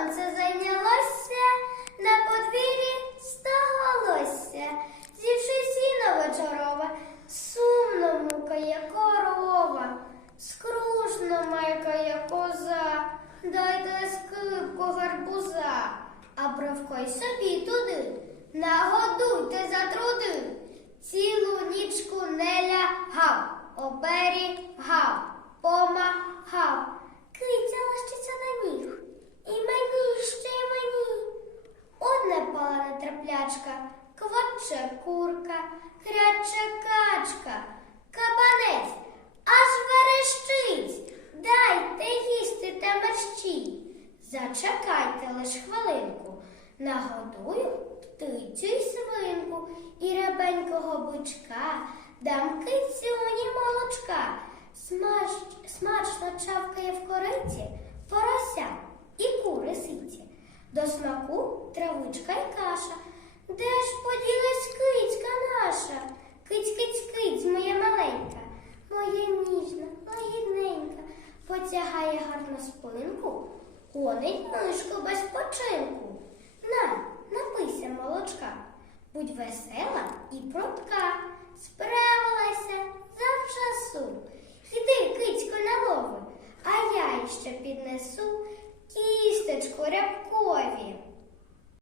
сонце зайнялося, на подвір'ї стагалося, зівши сіно вечорове, сумно мукає корова, скрушно майкає коза, дайте скипку гарбуза, а бровко й собі туди, нагодуйте за труди, цілу нічку не лягав, оберігав, траплячка, кваче курка, хряче качка, кабанець, аж верещить. Дайте їсти та мерщій. Зачекайте лиш хвилинку. Нагодую птицю й свинку і ребенького бичка, дам кицюні молочка. Смач, смачно чавкає в кориці порося і кури ситі. До смаку травичка й каша. Потягає гарну спинку, гонить мишку без починку. На, напийся молочка, будь весела і пробка, справилася,